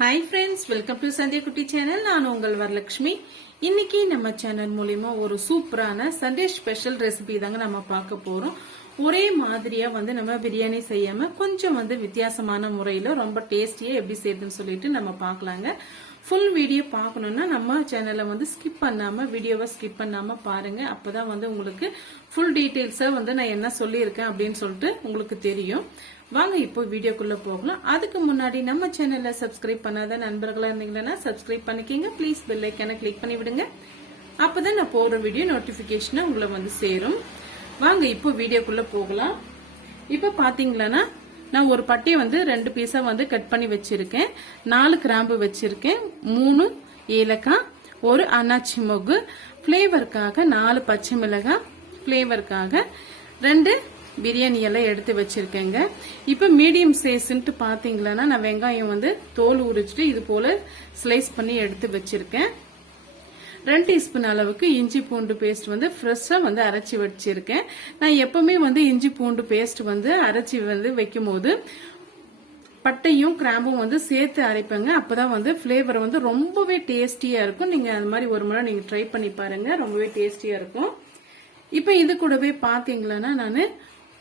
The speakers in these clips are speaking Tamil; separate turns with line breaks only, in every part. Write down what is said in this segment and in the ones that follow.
Hi friends welcome to Sandhya குட்டி சேனல் நான் உங்கள் வரலட்சுமி இன்னைக்கு நம்ம சேனல் மூலியமா ஒரு சூப்பரான சண்டே ஸ்பெஷல் ரெசிபி தாங்க நம்ம பார்க்க போறோம். ஒரே மாதிரியா வந்து நம்ம பிரியாணி செய்யாம கொஞ்சம் வந்து வித்தியாசமான முறையில ரொம்ப டேஸ்டியா எப்படி செய்யுதுன்னு சொல்லிட்டு நம்ம பார்க்கலாங்க. ஃபுல் வீடியோ பார்க்கணுன்னா நம்ம சேனலை வந்து ஸ்கிப் பண்ணாமல் வீடியோவை ஸ்கிப் பண்ணாமல் பாருங்கள் அப்போ தான் வந்து உங்களுக்கு ஃபுல் டீட்டெயில்ஸை வந்து நான் என்ன சொல்லியிருக்கேன் அப்படின்னு சொல்லிட்டு உங்களுக்கு தெரியும். வாங்க இப்போ வீடியோக்குள்ளே போகலாம். அதுக்கு முன்னாடி நம்ம சேனலை சப்ஸ்கிரைப் பண்ணாத நண்பர்களாக இருந்தீங்கன்னா சப்ஸ்கிரைப் பண்ணிக்கிங்க. ப்ளீஸ் பெல் கிளிக் பண்ணி விடுங்க. நான் போடுற வீடியோ நோட்டிஃபிகேஷனை உங்களை வந்து சேரும். வாங்க இப்போ வீடியோக்குள்ளே போகலாம். இப்போ பார்த்தீங்களன்னா நான் ஒரு பட்டி வந்து ரெண்டு பீஸா வந்து கட் பண்ணி வச்சிருக்கேன். நாலு கிராம்பு வச்சிருக்கேன். மூணு ஏலக்காய் ஒரு அன்னாச்சி மொகு ஃப்ளேவருக்காக நாலு பச்சை மிளகாய் ஃப்ளேவருக்காக ரெண்டு பிரியாணி எல்லாம் எடுத்து வச்சிருக்கேங்க. இப்போ மீடியம் சைஸ்ன்ட்டு பாத்தீங்களன்னா நான் வெங்காயம் வந்து தோல் உரிச்சிட்டு இது போல ஸ்லைஸ் பண்ணி எடுத்து வச்சிருக்கேன். ரெண்டு டீஸ்பூன் அளவுக்கு இஞ்சி பூண்டு பேஸ்ட் வந்து ஃப்ரெஷ்ஷாக வந்து அரைச்சி வச்சிருக்கேன். நான் எப்பவுமே வந்து இஞ்சி பூண்டு பேஸ்ட் வந்து அரைச்சி வந்து வைக்கும் போது பட்டையும் கிராம்பும் வந்து சேர்த்து அரைப்பேங்க. அப்போதான் வந்து ஃப்ளேவர் வந்து ரொம்பவே டேஸ்டியாக இருக்கும். நீங்கள் அது மாதிரி ஒரு முறை நீங்கள் ட்ரை பண்ணி பாருங்க. ரொம்பவே டேஸ்டியாக இருக்கும். இப்போ இது கூடவே பார்த்தீங்களன்னா நான்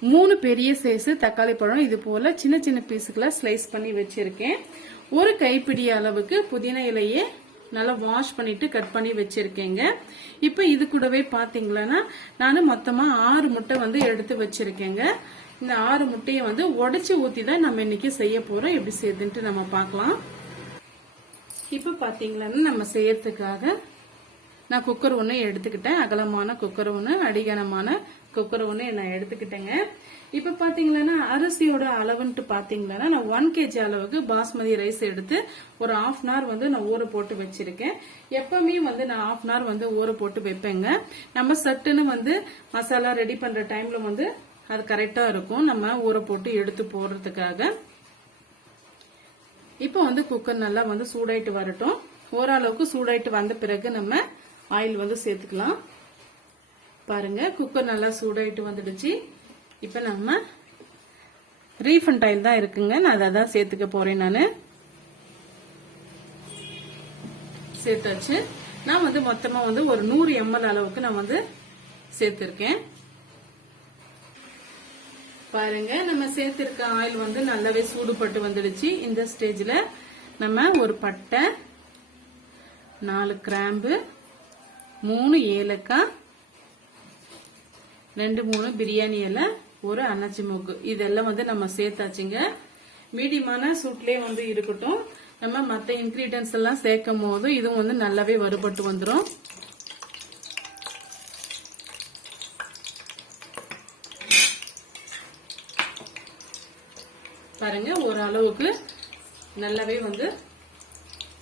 மூணு பெரிய சைஸு தக்காளி பழம் இது போல் சின்ன சின்ன பீஸுக்கெல்லாம் ஸ்லைஸ் பண்ணி வச்சுருக்கேன். ஒரு கைப்பிடி அளவுக்கு புதினா இலையே நல்லா வாஷ் பண்ணிட்டு கட் பண்ணி வச்சிருக்கேங்க. இப்போ இது கூடவே பாத்தீங்களன்னா நான் மொத்தமா ஆறு முட்டை வந்து எடுத்து வச்சிருக்கேங்க. இந்த ஆறு முட்டையை வந்து உடைச்சு ஊத்தி தான் நம்ம இன்னைக்கு செய்ய போறோம். எப்படி செய்யுதுன்ட்டு நம்ம பார்க்கலாம். இப்போ பாத்தீங்களன்னா நம்ம செய்யறதுக்காக நான் குக்கர் ஒன்று எடுத்துக்கிட்டேன். அகலமான குக்கர் ஒன்று அடிகனமான குக்கர் ஒன்று நான் எடுத்துக்கிட்டேங்க. இப்போ பார்த்தீங்கன்னா அரிசியோட அளவுன்ட்டு பார்த்தீங்கன்னா நான் ஒன் கேஜி அளவுக்கு பாஸ்மதி ரைஸ் எடுத்து ஒரு ஆஃப் அன் ஹவர் வந்து நான் ஊற போட்டு வச்சிருக்கேன். எப்பவுமே வந்து நான் ஆஃப் அன் ஹவர் வந்து ஊற போட்டு வைப்பேங்க. நம்ம சட்டுன்னு வந்து மசாலா ரெடி பண்ற டைம்ல வந்து அது கரெக்டா இருக்கும். நம்ம ஊற போட்டு எடுத்து போடுறதுக்காக. இப்போ வந்து குக்கர் நல்லா வந்து சூடாயிட்டு வரட்டும். ஓரளவுக்கு சூடாயிட்டு வந்த பிறகு நம்ம ஆயில் வந்து சேர்த்துக்கலாம். பாருங்க குக்கர் நல்லா சூடாயிட்டு வந்துடுச்சு. இப்போ நம்ம ரீஃபண்ட் ஆயில் தான் இருக்குங்க. நான் அதை தான் சேர்த்துக்க போகிறேன் நான். சேர்த்தாச்சு. நான் வந்து மொத்தமாக வந்து ஒரு நூறு எம்எல் அளவுக்கு நான் வந்து சேர்த்துருக்கேன். பாருங்க நம்ம சேர்த்திருக்க ஆயில் வந்து நல்லாவே சூடுபட்டு வந்துடுச்சு. இந்த ஸ்டேஜில் நம்ம ஒரு பட்டை நாலு கிராம்பு மூணு ஏலக்காய் ரெண்டு மூணு பிரியாணி இலை ஒரு அன்னாச்சி மூக்கு. இதெல்லாம் வந்து நம்ம சேர்த்தாச்சுங்க. மீடியமான சூட்லேயே வந்து இருக்கட்டும். நம்ம மற்ற இன்கிரீடியன்ஸ் எல்லாம் சேர்க்கும் போது இதுவும் வந்து நல்லாவே வறுபட்டு வந்துடும் பாருங்க ஒரு அளவுக்கு நல்லாவே வந்து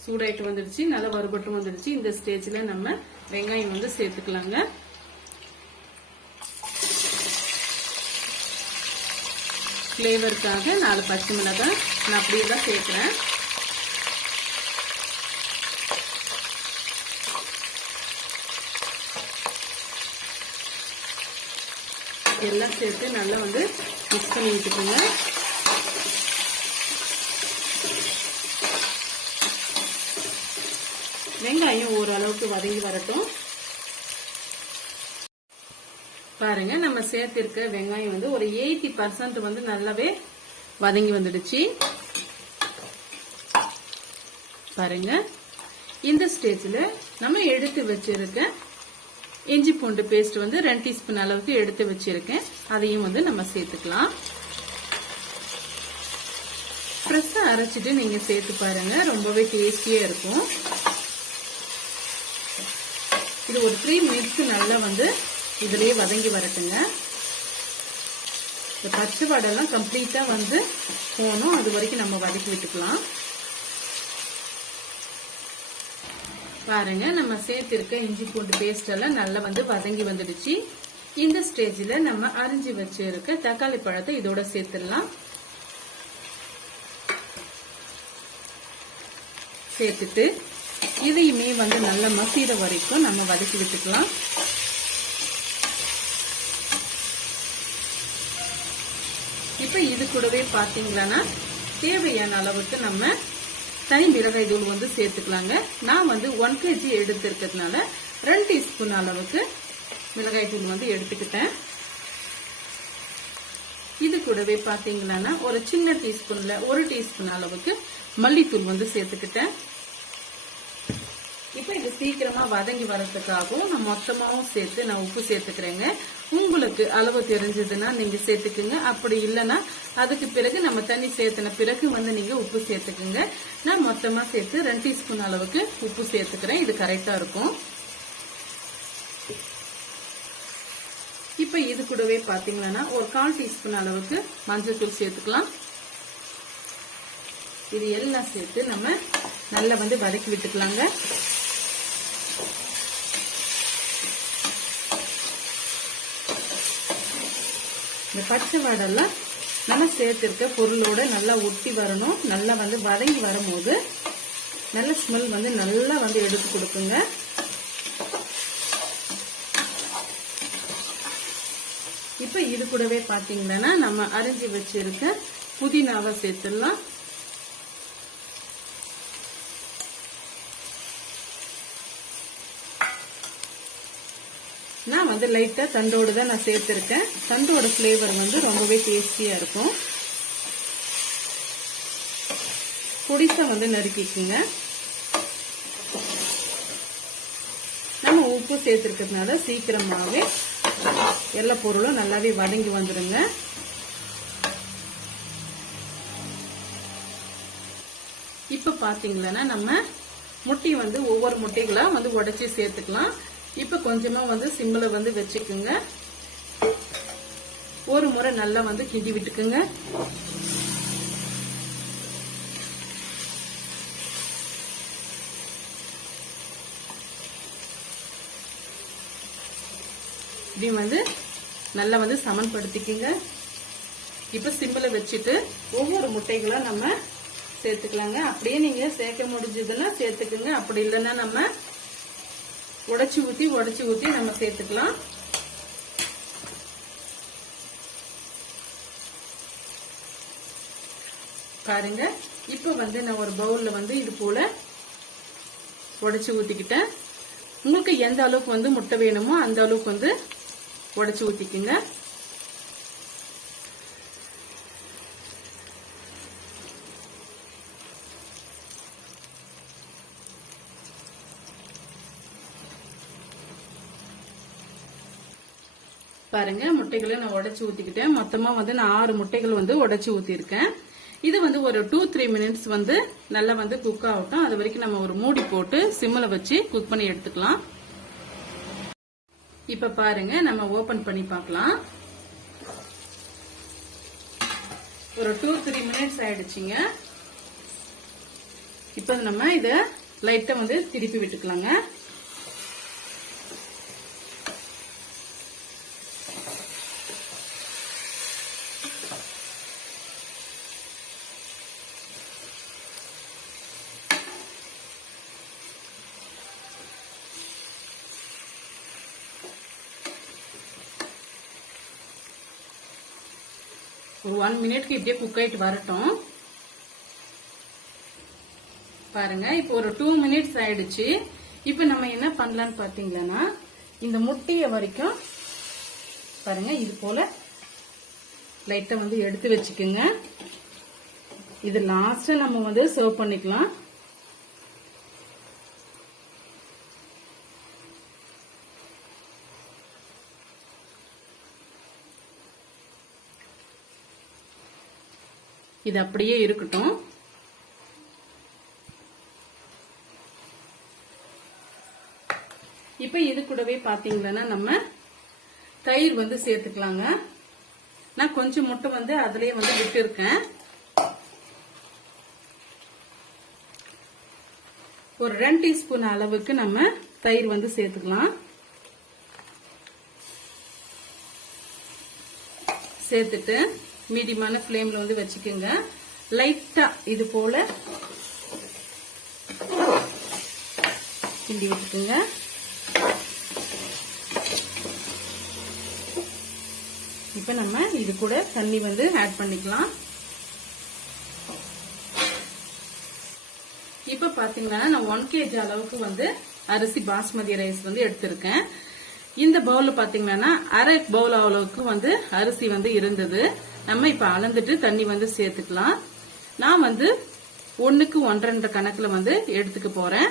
சூடாயிட்டு வந்துடுச்சு. நல்லா வறுபட்டு வந்துடுச்சு. இந்த ஸ்டேஜில் நம்ம வெங்காயம் வந்து சேர்த்துக்கலாங்க. ஃப்ளேவருக்காக நாலு பச்சை மிளகாய் நான் அப்படியே தான் சேர்க்குறேன். எல்லாம் சேர்த்து நல்லா வந்து மிக்ஸ் பண்ணி விட்டுக்கோங்க. வெங்காயம் ஓரளவுக்கு வதங்கி வரட்டும். பாருங்க நம்ம சேர்த்திருக்க வெங்காயம் வந்து ஒரு எயிட்டி பர்சன்ட் வந்து நல்லாவே வதங்கி வந்துடுச்சு. பாருங்க இந்த ஸ்டேஜில் நம்ம எடுத்து வச்சிருக்க இஞ்சி பூண்டு பேஸ்ட் வந்து ரெண்டு டீஸ்பூன் அளவுக்கு எடுத்து வச்சிருக்கேன். அதையும் வந்து நம்ம சேர்த்துக்கலாம். ஃப்ரெஷ்ஷாக அரைச்சிட்டு நீங்கள் சேர்த்து பாருங்க ரொம்பவே டேஸ்டியாக இருக்கும். இது ஒரு த்ரீ மினிட்ஸ் நல்லா வந்து இதுலேயே வதங்கி வரட்டுங்க. இந்த பச்சை வடைலாம் கம்ப்ளீட்டாக வந்து போகணும். அது வரைக்கும் நம்ம வதக்கி விட்டுக்கலாம். பாருங்க நம்ம சேர்த்திருக்க இஞ்சி பூண்டு பேஸ்ட் எல்லாம் நல்லா வந்து வதங்கி வந்துடுச்சு. இந்த ஸ்டேஜில் நம்ம அரிஞ்சு வச்சிருக்க தக்காளி பழத்தை இதோட சேர்த்துடலாம். சேர்த்துட்டு இதையுமே வந்து நல்லா மசீர வரைக்கும் நம்ம வதக்கி விட்டுக்கலாம். இப்போ இது கூடவே பாத்தீங்கன்னா தேவையான அளவுக்கு நம்ம தனி மிளகாய் தூள் வந்து சேர்த்துக்கலாங்க. நான் வந்து ஒன் கேஜி எடுத்துருக்கிறதுனால ரெண்டு டீஸ்பூன் அளவுக்கு மிளகாய் தூள் வந்து எடுத்துக்கிட்டேன். இது கூடவே பார்த்தீங்கன்னா ஒரு சின்ன டீஸ்பூனில் ஒரு டீஸ்பூன் அளவுக்கு மல்லித்தூள் வந்து சேர்த்துக்கிட்டேன். சீக்கிரமாக வதங்கி வரத்துக்காகவும் நான் மொத்தமாகவும் சேர்த்து நான் உப்பு சேர்த்துக்கிறேங்க. உங்களுக்கு அளவு தெரிஞ்சதுன்னா நீங்கள் சேர்த்துக்குங்க. அப்படி இல்லைன்னா அதுக்கு பிறகு நம்ம தண்ணி சேர்த்துன பிறகு வந்து நீங்கள் உப்பு சேர்த்துக்குங்க. நான் மொத்தமாக சேர்த்து ரெண்டு டீஸ்பூன் அளவுக்கு உப்பு சேர்த்துக்கிறேன். இது கரெக்டாக இருக்கும். இப்போ இது கூடவே பார்த்தீங்கன்னா ஒரு கால் டீஸ்பூன் அளவுக்கு மஞ்சள் தூள் சேர்த்துக்கலாம். இது எல்லாம் சேர்த்து நம்ம நல்லா வந்து வதக்கி விட்டுக்கலாங்க. இந்த பச்சை வாடெல்லாம் நம்ம சேர்த்துருக்க பொருளோட நல்லா ஒட்டி வரணும். நல்லா வந்து வதங்கி வரும்போது நல்ல ஸ்மெல் வந்து நல்லா வந்து எடுத்து கொடுக்குங்க. இப்போ இது கூடவே பார்த்தீங்கன்னா நம்ம அரிஞ்சு வச்சிருக்க புதினாவை சேர்த்துடலாம் நான் வந்து லைட்டாக தண்டோடு தான் நான் சேர்த்துருக்கேன். தண்டோட ஃப்ளேவர் வந்து ரொம்பவே டேஸ்டியாக இருக்கும். பொடிசை வந்து நறுக்கிக்குங்க. நம்ம உப்பு சேர்த்துருக்கிறதுனால சீக்கிரமாகவே எல்லா பொருளும் நல்லாவே வதங்கி வந்துடுங்க இப்போ பாத்தீங்கன்னா நம்ம முட்டை வந்து ஒவ்வொரு முட்டைகளாக வந்து உடைச்சி சேர்த்துக்கலாம். இப்ப கொஞ்சமா வந்து சிம்மில் வந்து வச்சுக்குங்க. ஒரு முறை நல்லா வந்து கிண்டி விட்டுக்குங்க. இப்படி வந்து நல்லா வந்து சமன்படுத்திக்குங்க. இப்ப சிம்பிள வச்சுட்டு ஒவ்வொரு முட்டைகளும் நம்ம சேர்த்துக்கலாங்க. அப்படியே நீங்க சேர்க்க முடிஞ்சதுன்னா சேர்த்துக்குங்க. அப்படி இல்லைன்னா நம்ம உடச்சி ஊத்தி உடச்சி ஊத்தி நம்ம சேர்த்துக்கலாம். பாருங்க இப்ப வந்து நான் ஒரு பவுல்ல வந்து இது போல உடைச்சு ஊத்திக்கிட்டேன். உங்களுக்கு எந்த அளவுக்கு வந்து முட்டை வேணுமோ அந்த அளவுக்கு வந்து உடைச்சு ஊத்திக்குங்க. பாருங்க முட்டைகளை நான் உடச்சி ஊத்திக்கிட்டேன். மொத்தமா வந்து நான் ஆறு முட்டைகள் வந்து உடச்சி ஊத்திருக்கேன் இது வந்து ஒரு டூ த்ரீ மினிட்ஸ் வந்து நல்லா வந்து குக் ஆகட்டும். அது வரைக்கும் நம்ம ஒரு மூடி போட்டு சிம்மில் வச்சு குக் பண்ணி எடுத்துக்கலாம். இப்ப பாருங்க நம்ம ஓபன் பண்ணி பார்க்கலாம். ஒரு டூ த்ரீ மினிட்ஸ் ஆயிடுச்சுங்க. இப்ப நம்ம இத லைட்டா வந்து திருப்பி விட்டுக்கலாங்க. ஒரு ஒன் மினிட்க்கு இப்படியே குக் ஆயிட்டு வரட்டும். பாருங்க இப்போ ஒரு டூ மினிட்ஸ் ஆயிடுச்சு. இப்போ நம்ம என்ன பண்ணலாம்னு பார்த்தீங்கன்னா இந்த முட்டையை வரைக்கும் பாருங்க இது போல லைட்டா வந்து எடுத்து வச்சுக்கோங்க. இது லாஸ்டா நம்ம வந்து சர்வ் பண்ணிக்கலாம். இது அப்படியே இருக்கட்டும். இப்ப இது கூடவே பாத்தீங்கன்னா நம்ம தயிர் வந்து சேர்த்துக்கலாங்க. நான் கொஞ்சம் முட்டை வந்து அதுலயே வந்து விட்டு இருக்கேன் ஒரு ரெண்டு டீஸ்பூன் அளவுக்கு நம்ம தயிர் வந்து சேர்த்துக்கலாம். சேர்த்துட்டு மீடியமான ஃப்ளேமில் வந்து வச்சுக்கோங்க. லைட்டா இது போல கிண்டி விட்டுக்குங்க இப்ப நம்ம இது கூட தண்ணி வந்து ஆட் பண்ணிக்கலாம். இப்போ பாத்தீங்கன்னா நான் ஒன் கேஜி அளவுக்கு வந்து அரிசி பாஸ்மதி ரைஸ் வந்து எடுத்திருக்கேன். இந்த பவுல பாத்தீங்கன்னா அரை பவுல் அளவுக்கு வந்து அரிசி வந்து இருந்தது. நம்ம இப்போ அளந்துட்டு தண்ணி வந்து சேர்த்துக்கலாம். நான் வந்து ஒன்றுக்கு ஒன்றரை கணக்கில் வந்து எடுத்துக்க போகிறேன்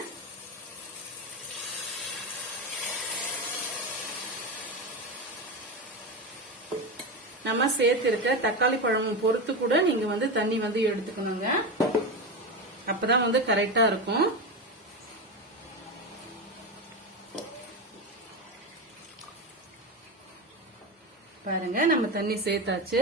நம்ம சேர்த்திருக்க தக்காளி பழமும் பொறுத்து கூட நீங்க வந்து தண்ணி வந்து எடுத்துக்கணுங்க. அப்பதான் வந்து கரெக்டா இருக்கும். பாருங்க நம்ம தண்ணி சேர்த்தாச்சு.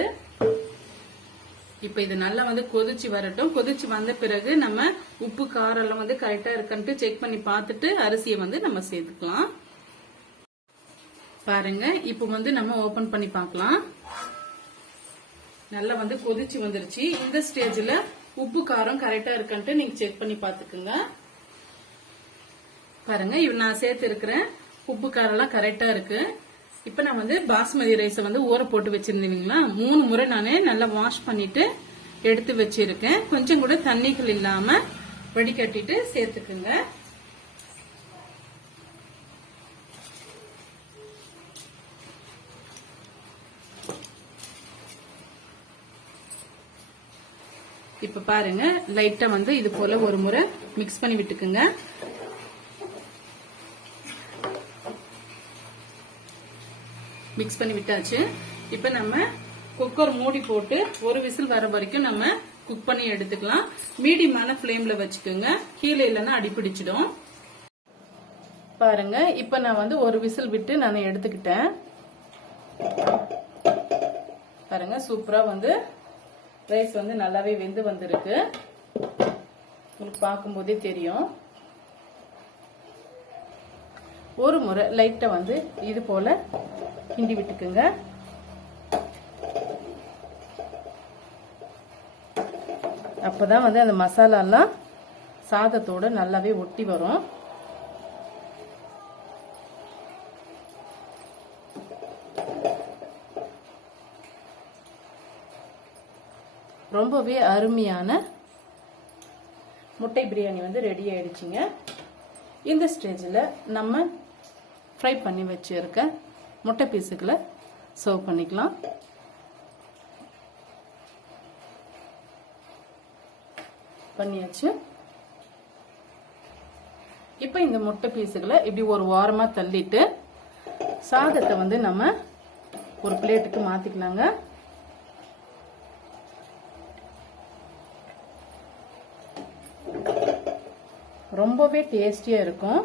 இப்ப இது நல்லா வந்து கொதிச்சு வரட்டும். கொதிச்சு வந்த பிறகு நம்ம உப்பு காரம் எல்லாம் வந்து கரெக்டா இருக்கான்ட்டு செக் பண்ணி பார்த்துட்டு அரிசியை வந்து நம்ம சேர்த்துக்கலாம். பாருங்க இப்போ வந்து நம்ம ஓபன் பண்ணி பார்க்கலாம். நல்லா வந்து கொதிச்சு வந்துருச்சு. இந்த ஸ்டேஜ்ல உப்பு காரம் கரெக்டா இருக்கான்ட்டு நீங்க செக் பண்ணி பாத்துக்குங்க பாருங்க இவ நான் சேர்த்து இருக்கிறேன் உப்பு காரம் எல்லாம் கரெக்டா இருக்கு. இப்ப நான் வந்து பாஸ்மதி ரைஸை வந்து ஊற போட்டு வச்சிருந்தீங்களா? மூணு முறை நானே நல்லா வாஷ் பண்ணிட்டு எடுத்து வச்சிருக்கேன். கொஞ்சம் கூட தண்ணிகள் இல்லாம வடிகட்டிட்டு சேர்த்துக்குங்க. இப்ப பாருங்க லைட்டா வந்து இது போல ஒரு முறை மிக்ஸ் பண்ணி விட்டுக்குங்க. மிக்ஸ் பண்ணி விட்டாச்சு. இப்ப நம்ம குக்கர் மூடி போட்டு ஒரு விசில் வர வரைக்கும் நம்ம குக் பண்ணி எடுத்துக்கலாம். மீடியமான ஃப்ளேம்ல வச்சுக்கோங்க. கீழே இல்லைன்னா அடிப்பிடிச்சிடும் பாருங்க இப்ப நான் வந்து ஒரு விசில் விட்டு நான் எடுத்துக்கிட்டேன். பாருங்க சூப்பரா வந்து ரைஸ் வந்து நல்லாவே வெந்து வந்திருக்கு. உங்களுக்கு பார்க்கும்போதே தெரியும். ஒரு முறை லைட்டை வந்து இது போல கிண்டி விட்டுக்குங்க. அப்பதான் வந்து அந்த மசாலாலாம் சாதத்தோட நல்லாவே ஒட்டி வரும். ரொம்பவே அருமையான முட்டை பிரியாணி வந்து ரெடி ஆயிடுச்சுங்க. இந்த ஸ்டேஜில் நம்ம ஃப்ரை பண்ணி வச்சிருக்க முட்டை பீஸுகளை சர்வ் பண்ணிக்கலாம். பண்ணியாச்சு. இப்போ இந்த முட்டை பீஸுகளை இப்படி ஒரு வாரமாக தள்ளிட்டு சாதத்தை வந்து நம்ம ஒரு பிளேட்டுக்கு மாற்றிக்கலாங்க ரொம்பவே டேஸ்டியாக இருக்கும்.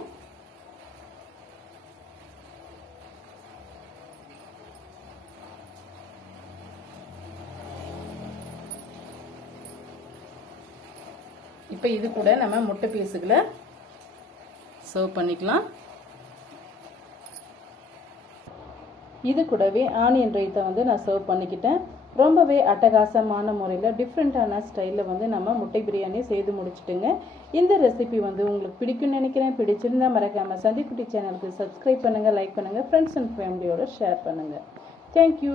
இப்போ இது கூட நம்ம முட்டை பீஸுகளை சர்வ் பண்ணிக்கலாம். இது கூடவே ஆனியன் ரைத்தை வந்து நான் சர்வ் பண்ணிக்கிட்டேன். ரொம்பவே அட்டகாசமான முறையில் டிஃப்ரெண்ட்டான ஸ்டைலில் வந்து நம்ம முட்டை பிரியாணி செய்து முடிச்சுட்டுங்க. இந்த ரெசிபி வந்து உங்களுக்கு பிடிக்கும்னு நினைக்கிறேன். பிடிச்சிருந்தா மறக்காமல் சந்திக்குட்டி சேனலுக்கு சப்ஸ்கிரைப் பண்ணுங்கள் லைக் பண்ணுங்கள் ஃப்ரெண்ட்ஸ் அண்ட் ஃபேமிலியோட ஷேர் பண்ணுங்கள் தேங்க்யூ